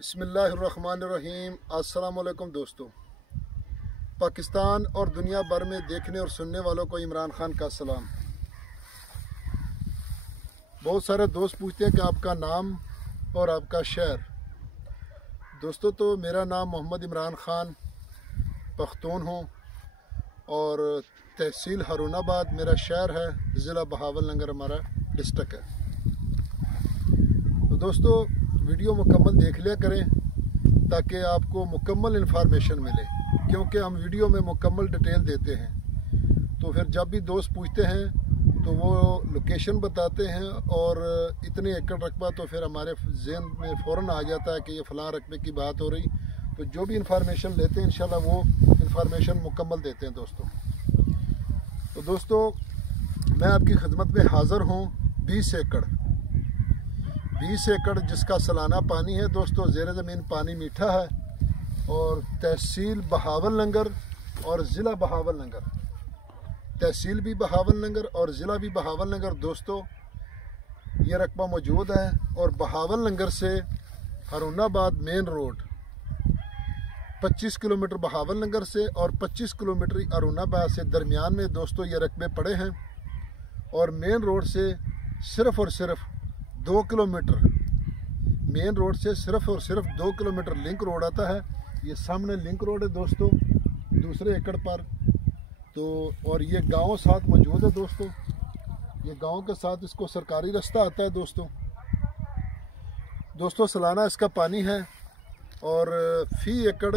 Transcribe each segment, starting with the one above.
बिस्मिल्लाहिर्रहमानिर्रहीम। अस्सलाम वालेकुम दोस्तों। पाकिस्तान और दुनिया भर में देखने और सुनने वालों को इमरान खान का सलाम। बहुत सारे दोस्त पूछते हैं कि आपका नाम और आपका शहर। दोस्तों, तो मेरा नाम मोहम्मद इमरान खान पख्तून हूँ और तहसील हारूनाबाद मेरा शहर है, ज़िला बहावलनगर हमारा डिस्ट्रिक्ट है। तो दोस्तों, वीडियो मुकम्मल देख लिया करें ताकि आपको मुकम्मल इन्फॉर्मेशन मिले, क्योंकि हम वीडियो में मुकम्मल डिटेल देते हैं। तो फिर जब भी दोस्त पूछते हैं तो वो लोकेशन बताते हैं और इतने एकड़ रकबा, तो फिर हमारे जहन में फ़ौरन आ जाता है कि ये फ़लाँ रकबे की बात हो रही। तो जो भी इंफॉर्मेशन लेते हैं इंशाल्लाह वो इंफॉर्मेशन मुकम्मल देते हैं दोस्तों। तो दोस्तों, मैं आपकी खिदमत में हाज़िर हूँ 20 एकड़ जिसका सालाना पानी है दोस्तों। ज़ेर ज़मीन पानी मीठा है और तहसील बहावलनगर और ज़िला बहावलनगर, तहसील भी बहावलनगर और ज़िला भी बहावलनगर दोस्तों, ये रकबा मौजूद है। और बहावलनगर से Harunabad main road 25 kilometre Bahawalnagar से और 25 किलोमीटर हारूनाबाद से दरमियान में दोस्तों ये रकबे पड़े हैं। और मेन रोड से सिर्फ़ और सिर्फ 2 किलोमीटर, मेन रोड से सिर्फ और सिर्फ 2 किलोमीटर लिंक रोड आता है। ये सामने लिंक रोड है दोस्तों, दूसरे एकड़ पर। तो और ये गांव साथ मौजूद है दोस्तों, ये गांव के साथ इसको सरकारी रास्ता आता है दोस्तों। सालाना इसका पानी है और फ़ी एकड़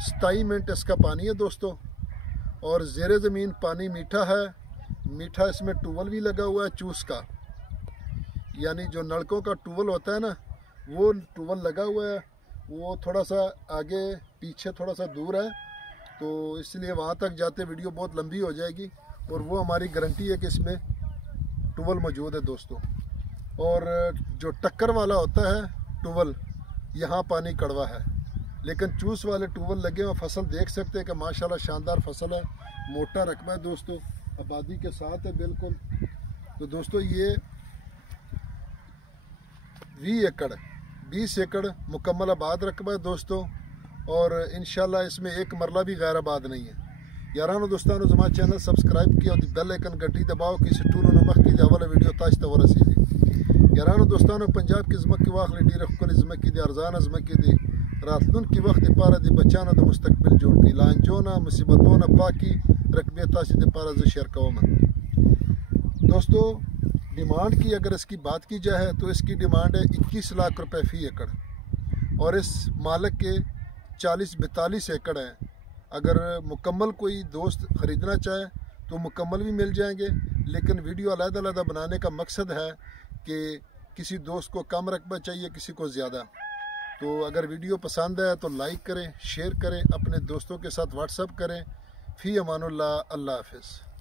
27 मिनट इसका पानी है दोस्तों। और ज़ेर ज़मीन पानी मीठा है, मीठा इसमें ट्यूबवेल भी लगा हुआ है चूस का, यानी जो नलकों का ट्यूबवेल होता है ना, वो ट्यूबवेल लगा हुआ है। वो थोड़ा सा आगे पीछे थोड़ा सा दूर है, तो इसलिए वहाँ तक जाते वीडियो बहुत लंबी हो जाएगी। और वो हमारी गारंटी है कि इसमें ट्यूबवेल मौजूद है दोस्तों। और जो टक्कर वाला होता है ट्यूबवेल, यहाँ पानी कड़वा है, लेकिन चूस वाले ट्यूबवेल लगे हुए। फसल देख सकते हैं कि माशाल्लाह शानदार फसल है, मोटा रकबा है दोस्तों, आबादी के साथ है बिल्कुल। तो दोस्तों, ये 20 एकड़ मुकम्मल आबाद रकबा है दोस्तों। और इंशाल्लाह इसमें एक मरला भी गैर आबाद नहीं है। यारानो दोस्तानो, हमारा चैनल सब्सक्राइब किया और बेल आइकन घंटी दबाओ कि इसे टूलो नमक की अवल वीडियो ताज तवर रसीदी। यारानो दोस्तानो, पंजाब की ज़मक की वाखली डी रखल ज़मक की दी अरजान ज़मक की दी रातलुन की वक्त पारा दी बचाना द मुस्तकबिल जोड़ की लांजोना मुसीबतों पाकी रकबे तासी दे पारा ज शेयर कवमन। दोस्तों, डिमांड की अगर इसकी बात की जाए तो इसकी डिमांड है 21 लाख रुपए फ़ी एकड़ और इस मालिक के 40-42 एकड़ हैं। अगर मुकम्मल कोई दोस्त ख़रीदना चाहे तो मुकम्मल भी मिल जाएंगे, लेकिन वीडियो अलग-अलग बनाने का मकसद है कि किसी दोस्त को कम रकबा चाहिए, किसी को ज़्यादा। तो अगर वीडियो पसंद आए तो लाइक करें, शेयर करें, अपने दोस्तों के साथ व्हाट्सअप करें। फ़ी अमानुल्लाह, अल्लाह हाफ़िज़।